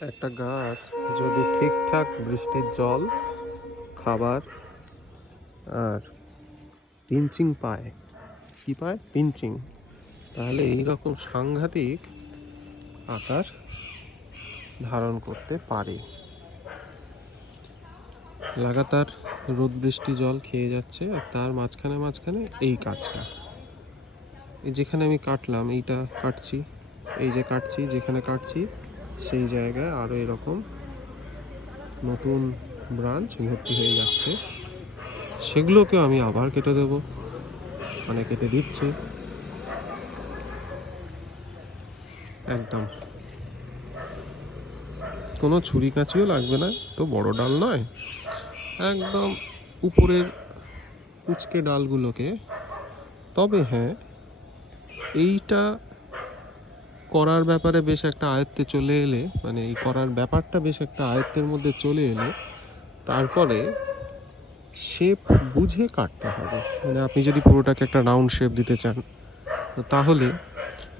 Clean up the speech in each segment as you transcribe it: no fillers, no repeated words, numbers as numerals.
একটা গাছ যদি ঠিকঠাক বৃষ্টির জল, খাবার আর পিঞ্চিং পায়, কি পায়? পিঞ্চিং, তাহলে এইরকম সাংঘাতিক আকার ধারণ করতে পারে। লাগাতার রোদ বৃষ্টি জল খেয়ে যাচ্ছে, আর তার মাঝখানে মাঝখানে এই কাজটা। এই যেখানে আমি কাটলাম, এইটা কাটছি, এই যে কাটছি, যেখানে কাটছি সেই জায়গায় আরো এরকম নতুন ব্রাঞ্চ ভর্তি হয়ে যাচ্ছে। সেগুলোকেও আমি আবার কেটে দেব, মানে কেটে দিচ্ছি। একদম কোনো ছুরি কাঁচিও লাগবে না, তো বড় ডাল নয়, একদম উপরের কুচকে ডালগুলোকে। তবে হ্যাঁ, এইটা করার ব্যাপারে বেশ একটা আয়ত্তে চলে এলে, মানে এই করার ব্যাপারটা বেশ একটা আয়ত্তের মধ্যে চলে এলে তারপরে শেপ বুঝে কাটতে হবে। মানে আপনি যদি পুরোটাকে একটা রাউন্ড শেপ দিতে চান, তো তাহলে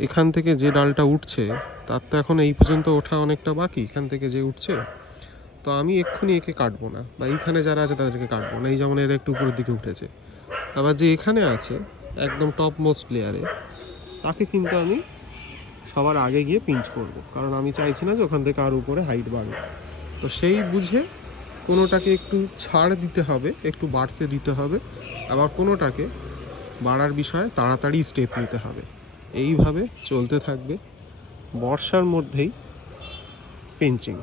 এখান থেকে যে ডালটা উঠছে তার তো এখন এই পর্যন্ত ওঠা অনেকটা বাকি, এখান থেকে যে উঠছে। তো আমি এক্ষুনি একে কাটবো না, বা এইখানে যারা আছে তাদেরকে কাটবো না। এই যেমন এরা একটু উপরের দিকে উঠেছে, আবার যে এখানে আছে একদম টপ মোস্ট লেয়ারে, তাকে কিন্তু আমি সবার আগে গিয়ে পিঞ্চ করব, কারণ আমি চাইছি না যে ওখান থেকে আর উপরে হাইট বাড়ুক। তো সেই বুঝে কোনোটাকে একটু ছাড় দিতে হবে, একটু বাড়তে দিতে হবে, আবার কোনোটাকে বাড়ার বিষয়ে তাড়াতাড়ি স্টেপ নিতে হবে। এইভাবে চলতে থাকবে বর্ষার মধ্যেই পিঞ্চিং।